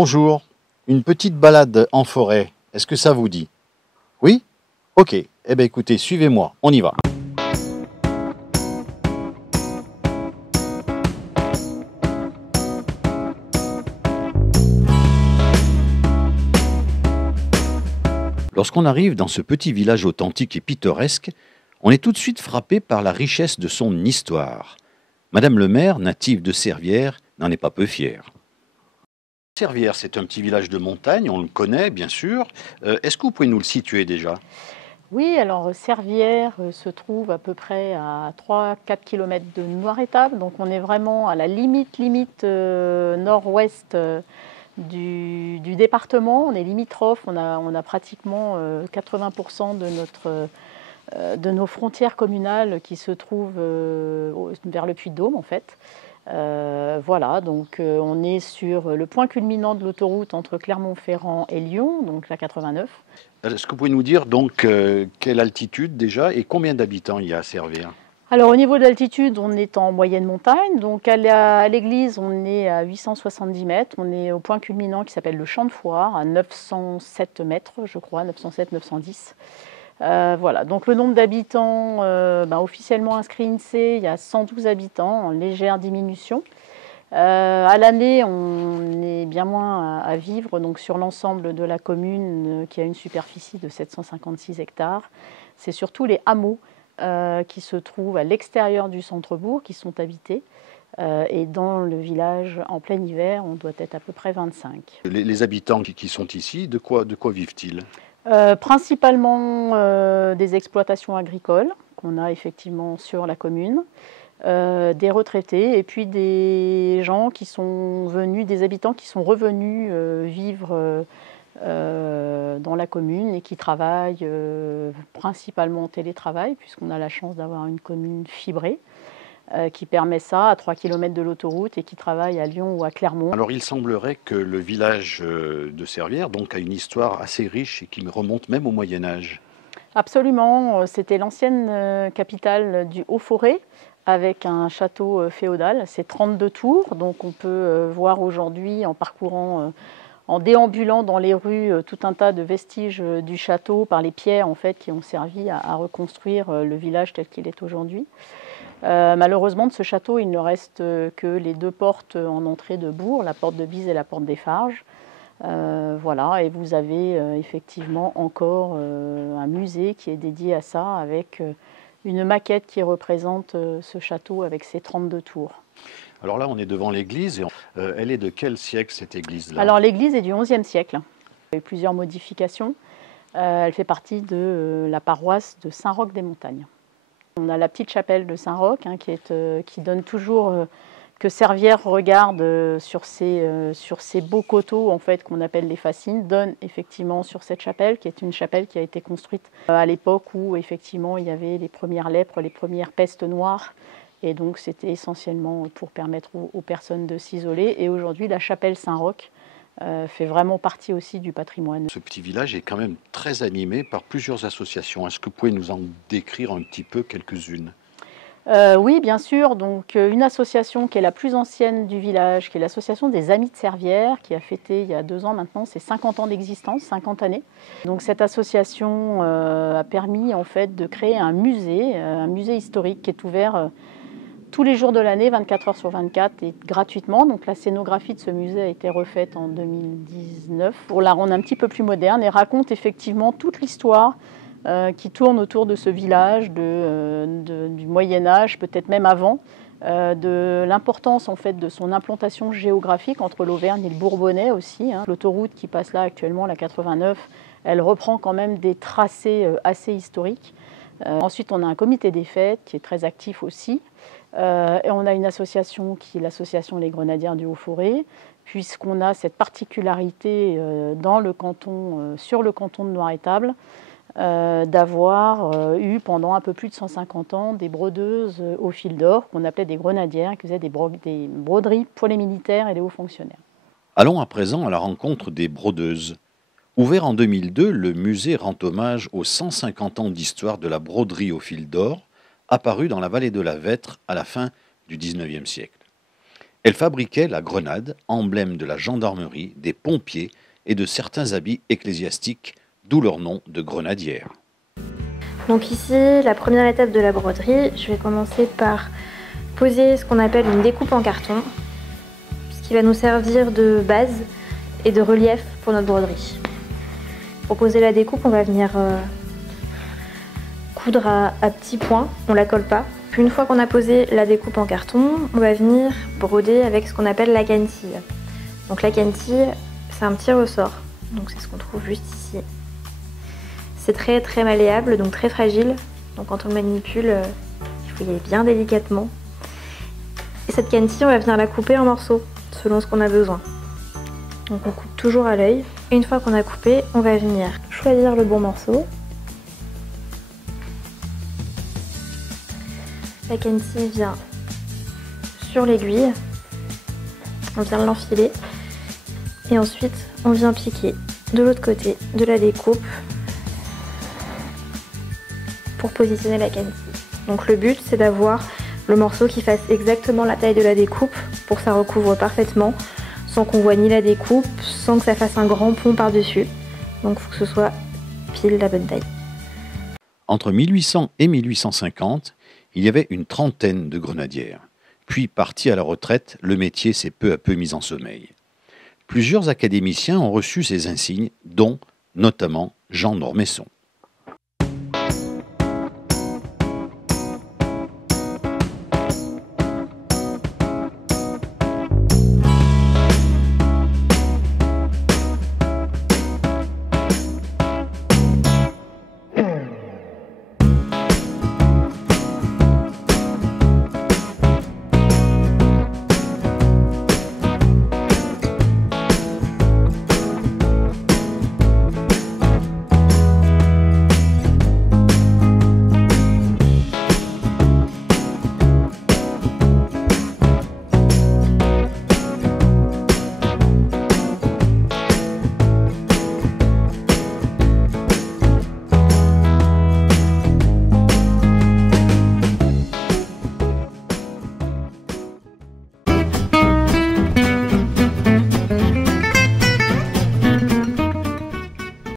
Bonjour, une petite balade en forêt, est-ce que ça vous dit? Oui? Ok, eh bien écoutez, suivez-moi, on y va. Lorsqu'on arrive dans ce petit village authentique et pittoresque, on est tout de suite frappé par la richesse de son histoire. Madame le maire, native de Servières, n'en est pas peu fière. Servières, c'est un petit village de montagne, on le connaît bien sûr. Est-ce que vous pouvez nous le situer déjà? Oui, alors Servières se trouve à peu près à 3-4 km de Noirétable, donc on est vraiment à la limite nord-ouest du département. On est limitrophe, on a pratiquement 80% de nos frontières communales qui se trouvent vers le Puy-de-Dôme en fait. Voilà, donc on est sur le point culminant de l'autoroute entre Clermont-Ferrand et Lyon, donc la 89. Est-ce que vous pouvez nous dire donc quelle altitude déjà et combien d'habitants il y a à Servières? Alors au niveau de l'altitude, on est en moyenne montagne, donc à l'église on est à 870 mètres, on est au point culminant qui s'appelle le Champ de Foire à 907 mètres je crois, 907-910. Voilà, donc le nombre d'habitants officiellement inscrit INSEE, il y a 112 habitants en légère diminution. À l'année, on est bien moins à vivre donc sur l'ensemble de la commune qui a une superficie de 756 hectares. C'est surtout les hameaux qui se trouvent à l'extérieur du centre-bourg qui sont habités. Et dans le village, en plein hiver, on doit être à peu près 25. Les habitants qui sont ici, de quoi vivent-ils? Principalement des exploitations agricoles qu'on a effectivement sur la commune. Des retraités et puis des gens qui sont venus, des habitants qui sont revenus vivre dans la commune et qui travaillent principalement en télétravail, puisqu'on a la chance d'avoir une commune fibrée qui permet ça à 3 km de l'autoroute et qui travaillent à Lyon ou à Clermont. Alors il semblerait que le village de Servières donc, a une histoire assez riche et qui remonte même au Moyen-Âge. Absolument, c'était l'ancienne capitale du Haut-Forêt, avec un château féodal, c'est 32 tours, donc on peut voir aujourd'hui en parcourant, en déambulant dans les rues, tout un tas de vestiges du château par les pierres en fait, qui ont servi à reconstruire le village tel qu'il est aujourd'hui. Malheureusement de ce château il ne reste que les deux portes en entrée de bourg, la porte de Bise et la porte des Farges. Voilà, et vous avez effectivement encore un musée qui est dédié à ça avec une maquette qui représente ce château avec ses 32 tours. Alors là, on est devant l'église. Elle est de quel siècle, cette église-là? Alors l'église est du XIe siècle. Il y a eu plusieurs modifications. Elle fait partie de la paroisse de Saint-Roch-des-Montagnes. On a la petite chapelle de Saint-Roch qui donne toujours... que Servières regarde sur ces beaux coteaux en fait, qu'on appelle les fascines, donne effectivement sur cette chapelle, qui est une chapelle qui a été construite à l'époque où effectivement il y avait les premières lèpres, les premières pestes noires, et donc c'était essentiellement pour permettre aux personnes de s'isoler. Et aujourd'hui la chapelle Saint-Roch fait vraiment partie aussi du patrimoine. Ce petit village est quand même très animé par plusieurs associations. Est-ce que vous pouvez nous en décrire un petit peu quelques-unes? Oui, bien sûr. Donc, une association qui est la plus ancienne du village, qui est l'association des Amis de Servières, qui a fêté il y a 2 ans maintenant ses 50 ans d'existence, 50 années. Donc, cette association a permis en fait de créer un musée historique qui est ouvert tous les jours de l'année, 24 heures sur 24 et gratuitement. Donc, la scénographie de ce musée a été refaite en 2019 pour la rendre un petit peu plus moderne et raconte effectivement toute l'histoire qui tourne autour de ce village du Moyen-Âge, peut-être même avant, de l'importance en fait de son implantation géographique entre l'Auvergne et le Bourbonnais aussi. L'autoroute qui passe là actuellement, la 89, elle reprend quand même des tracés assez historiques. Ensuite, on a un comité des fêtes qui est très actif aussi. Et on a une association qui est l'association Les Grenadières du Haut-Forêt, puisqu'on a cette particularité dans le canton, sur le canton de Noirétable, d'avoir eu pendant un peu plus de 150 ans des brodeuses au fil d'or qu'on appelait des grenadières, qui faisaient des broderies pour les militaires et les hauts fonctionnaires. Allons à présent à la rencontre des brodeuses. Ouvert en 2002, le musée rend hommage aux 150 ans d'histoire de la broderie au fil d'or, apparue dans la vallée de la Vêtre à la fin du XIXe siècle. Elle fabriquait la grenade, emblème de la gendarmerie, des pompiers et de certains habits ecclésiastiques, d'où leur nom de grenadière. Donc ici, la première étape de la broderie, je vais commencer par poser ce qu'on appelle une découpe en carton, ce qui va nous servir de base et de relief pour notre broderie. Pour poser la découpe, on va venir coudre à petits points, on la colle pas. Puis une fois qu'on a posé la découpe en carton, on va venir broder avec ce qu'on appelle la cantille. Donc la cantille, c'est un petit ressort, donc c'est ce qu'on trouve juste ici. C'est très très malléable, donc très fragile, donc quand on le manipule, il faut y aller bien délicatement. Et cette cantille, on va venir la couper en morceaux, selon ce qu'on a besoin. Donc on coupe toujours à l'œil. Et une fois qu'on a coupé, on va venir choisir le bon morceau. La cantille vient sur l'aiguille, on vient l'enfiler et ensuite on vient piquer de l'autre côté de la découpe pour positionner la cantille. Donc le but, c'est d'avoir le morceau qui fasse exactement la taille de la découpe pour que ça recouvre parfaitement sans qu'on voit ni la découpe, sans que ça fasse un grand pont par-dessus. Donc il faut que ce soit pile la bonne taille. Entre 1800 et 1850, il y avait une trentaine de grenadières. Puis, parti à la retraite, le métier s'est peu à peu mis en sommeil. Plusieurs académiciens ont reçu ces insignes, dont notamment Jean d'Ormesson.